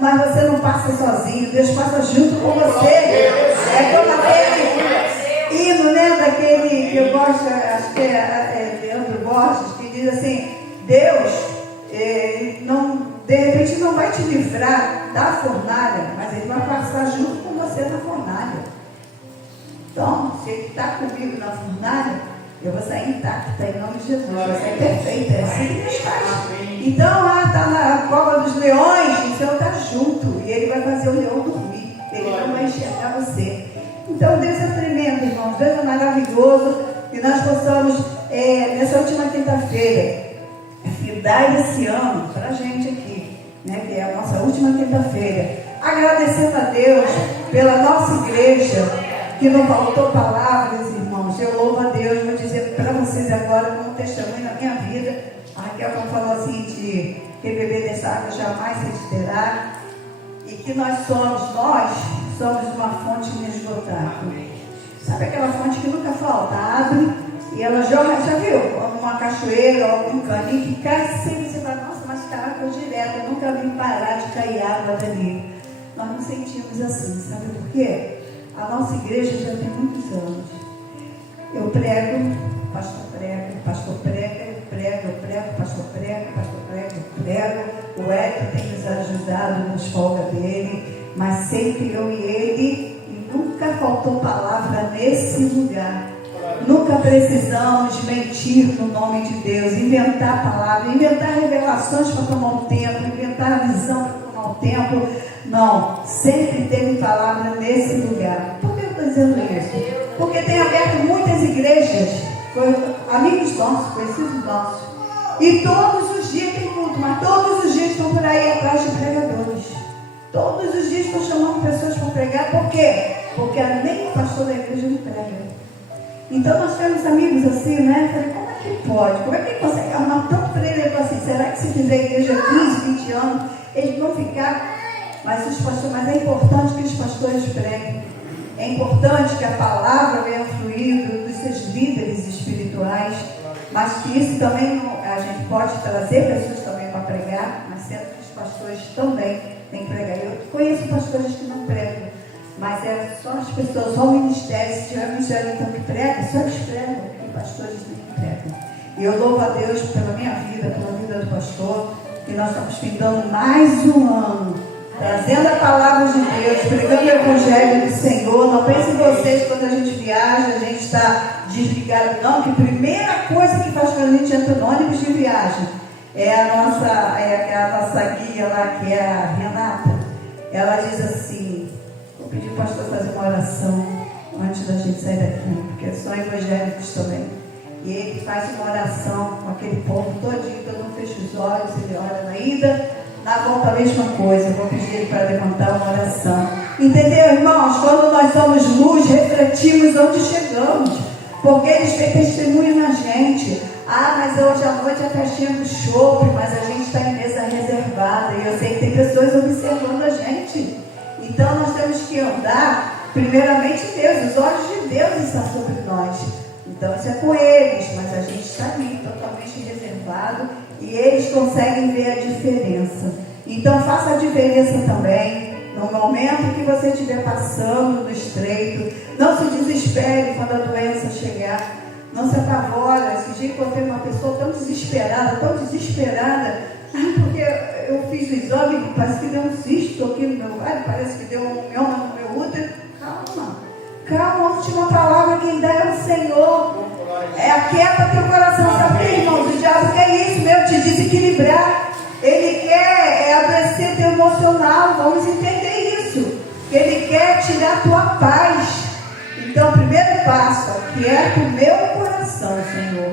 mas você não passa sozinho, Deus passa junto com você. É como aquele hino, né, daquele que eu gosto, acho que é Leandro Borges, que diz assim, Deus de repente não vai te livrar da fornalha, mas Ele vai passar junto com você na fornalha. Então, se Ele está comigo na fornalha, eu vou sair intacta em nome de Jesus, vai sair perfeita, é assim que Deus faz. Então, está na cova dos leões, o Senhor está junto, e Ele vai fazer o leão dormir, Ele não vai enxergar você. Então, Deus é tremendo, irmãos, Deus é maravilhoso, e nós possamos, nessa última quinta-feira, dar esse ano para a gente aqui, né, que é a nossa última quinta-feira, agradecendo a Deus pela nossa igreja, que não faltou palavras, irmãos. Eu louvo a Deus, vou dizer para vocês agora, como testemunho na minha vida. A Raquel falou assim, de que beber dessa água jamais se terá, e que nós somos uma fonte inesgotável. Sabe aquela fonte que nunca falta? Abre e ela joga, já viu? Uma cachoeira ou algum caninho que cai sempre. Você fala, nossa, mas está água direto, eu nunca vi parar de cair água dali. Nós nos sentimos assim, sabe por quê? A nossa igreja já tem muitos anos. Eu prego, pastor prega, pastor prega, eu prego, pastor prega, pastor prega, eu prego. O Hélio tem nos ajudado nos folga dele, mas sempre eu e ele, e nunca faltou palavra nesse lugar. Nunca precisamos mentir no nome de Deus, inventar palavras, inventar revelações para tomar um tempo, inventar visão para tomar um tempo. Não, sempre teve palavra nesse lugar. Por que eu estou dizendo isso? Porque tem aberto muitas igrejas, amigos nossos, conhecidos nossos, e todos os dias tem culto, mas todos os dias estão por aí atrás de pregadores. Todos os dias estão chamando pessoas para pregar. Por quê? Porque nem o pastor da igreja não prega. Então nós temos amigos assim, né? Falei, como é que pode? Como é que ele consegue arrumar tanto para ele? Eu falei assim, será que se fizer igreja 15, 20 anos, eles vão ficar? Mas é importante que os pastores preguem. É importante que a palavra venha fluir dos seus líderes espirituais, mas que isso também a gente pode trazer pessoas também para pregar, mas sendo que os pastores também têm que pregar. Eu conheço pastores que não pregam, mas é só as pessoas, só o ministério, se tiver ministério então que prega, só eles pregam, e pastores nem pregam. E eu louvo a Deus pela minha vida, pela vida do pastor, que nós estamos findando mais um ano, trazendo a palavra de Deus, pregando o Evangelho do Senhor. Não pense em vocês quando a gente viaja, a gente está desligado, não, que a primeira coisa que faz quando a gente entra no ônibus de viagem é a nossa guia lá, que é a Renata. Ela diz assim, vou pedir para o pastor fazer uma oração antes da gente sair daqui, porque são evangélicos também. E ele faz uma oração com aquele povo todinho, todo mundo fecha os olhos, ele ora na ida. Na volta a mesma coisa, eu vou pedir ele para levantar uma oração. Entendeu, irmãos? Quando nós somos luz, refletimos onde chegamos. Porque eles têm testemunho na gente. Ah, mas hoje à noite é a festinha do chopp, mas a gente está em mesa reservada. E eu sei que tem pessoas observando a gente. Então nós temos que andar, primeiramente Deus, os olhos de Deus estão sobre nós. Então isso é com eles, mas a gente está ali totalmente reservado. E eles conseguem ver a diferença. Então faça a diferença também. No momento que você estiver passando no estreito, não se desespere quando a doença chegar. Não se apavore. Esse dia que eu vi uma pessoa tão desesperada, porque eu fiz o exame e parece que deu um cisto aqui no meu vale, parece que deu um mioma no meu útero. Calma, a última palavra quem dá é o Senhor. Aquieta teu coração, sabe, irmãos? O diabo quer isso, meu, te desequilibrar. Ele quer adoecer teu emocional, vamos entender isso. Ele quer tirar tua paz. Então, o primeiro passo, aquieta o meu coração, Senhor.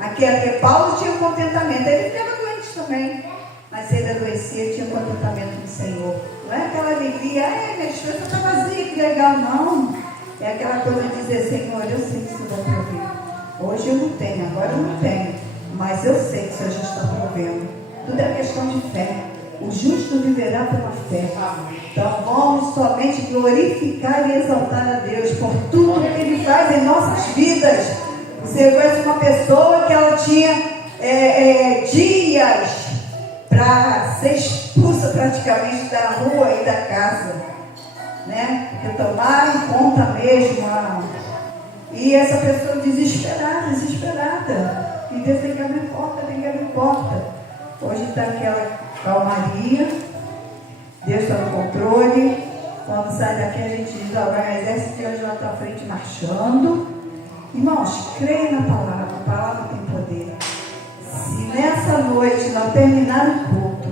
Aquieta, Paulo tinha contentamento, ele ficava doente também, mas ele adoecia, tinha contentamento no Senhor. Não é aquela alegria, minha esposa está vazia, que legal, não. É aquela coisa de dizer, Senhor, eu sei que o Senhor vai prover. Hoje eu não tenho, agora eu não tenho, mas eu sei que o Senhor já está provendo. Tudo é questão de fé. O justo viverá pela fé. Então vamos somente glorificar e exaltar a Deus por tudo que Ele faz em nossas vidas. Você conhece uma pessoa que ela tinha dias para ser expulsa praticamente da rua e da casa, né? Porque tomaram conta mesmo. E essa pessoa desesperada. E Deus tem que abrir porta. Hoje está aquela calmaria, Deus está no controle. Quando sai daqui a gente diz, vai o exército de hoje lá para frente marchando. Irmãos, creia na palavra, a palavra tem poder. Se nessa noite não terminar o culto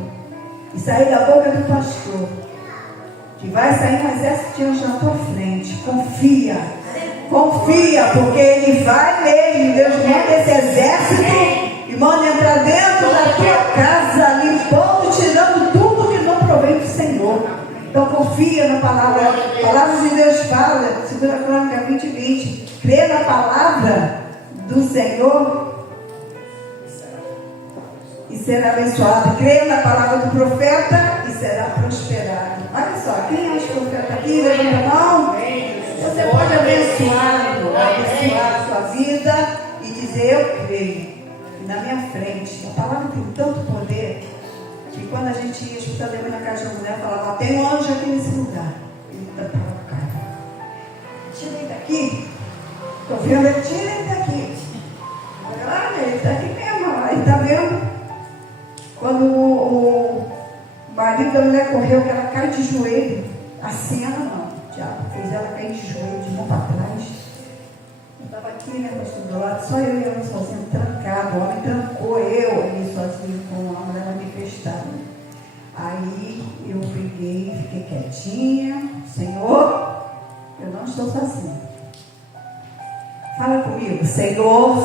e sair da boca do pastor, que vai sair um exército de anjos na tua frente, confia, porque ele vai mesmo. Deus manda esse exército e manda entrar dentro da tua casa, limpando, tirando tudo que não provém do Senhor. Então confia na palavra. A palavra de Deus fala, 2 Crônicas 20:20. Crê na palavra do Senhor e será abençoado. Crê na palavra do profeta e será prosperado. Olha só, quem é os profetas aqui? Levanta a mão. Você pode abençoar a sua vida e dizer, eu creio. E na minha frente, a palavra tem tanto poder que quando a gente ia escutar Deus na casa da mulher, falava, tem um anjo aqui nesse lugar. Ele está para cá. Tira ele daqui. Estou vendo ele, tira ele daqui. Olha, ele está aqui mesmo. Ele está vendo. Quando o marido da mulher correu, que ela cai de joelho. Assim ela não. O diabo fez ela cair de joelho, de mão para trás. Eu estava aqui, né, pastor, do lado, só eu e ela sozinha, trancado. O homem trancou eu ali sozinho com a mulher manifestada. Aí eu peguei, fiquei quietinha. Senhor, eu não estou sozinha. Fala comigo, Senhor,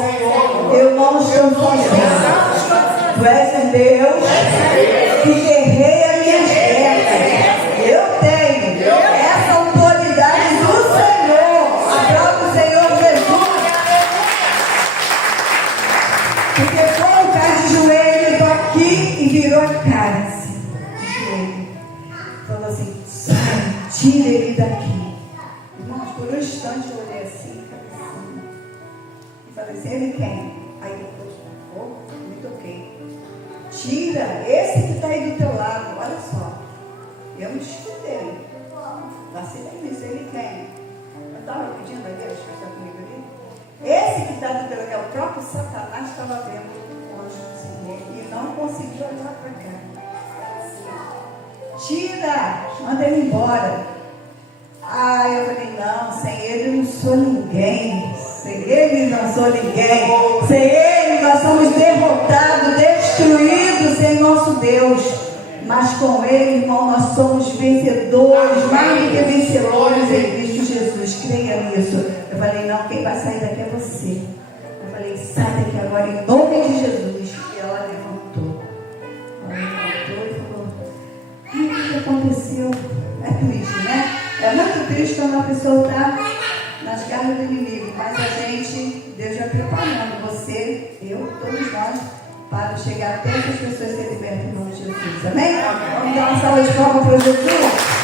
eu não estou sozinha. Tu és um Deus que guerreia minhas guerras. Eu tenho essa autoridade do Senhor, a próprio Senhor Jesus. Porque quando cai de joelho, eu estou aqui e virou a cara assim, de joelho. Falou assim, sai, tira ele daqui. Irmãos, por um instante eu olhei assim, e falei assim, ele quem? Aí depois, me toquei. Tira esse que está aí do teu lado, olha só. Eu me descuidei. Vacilei nisso, ele quem? Eu estava pedindo a Deus que está comigo ali. Esse que está do teu lado, é o próprio Satanás, estava vendo o anjo do Senhor e não conseguiu olhar para cá. Tira, manda ele embora. Eu falei, não, sem ele eu não sou ninguém. Sem ele não sou ninguém. Sem ele nós somos derrotados, destruídos sem nosso Deus. Mas com ele, irmão, nós somos vencedores, mais do que vencedores em Cristo Jesus. Creia nisso. Eu falei, não, quem vai sair daqui é você. Eu falei, sai daqui agora em nome de Jesus. E ela levantou. E falou, o que aconteceu? É triste, né? É muito triste quando a pessoa está nas garras do inimigo. Mas a gente, Deus já preparando você, eu, todos nós, para chegar até essas pessoas serem libertas em nome de Jesus. Amém? Vamos dar uma salva de palmas para Jesus.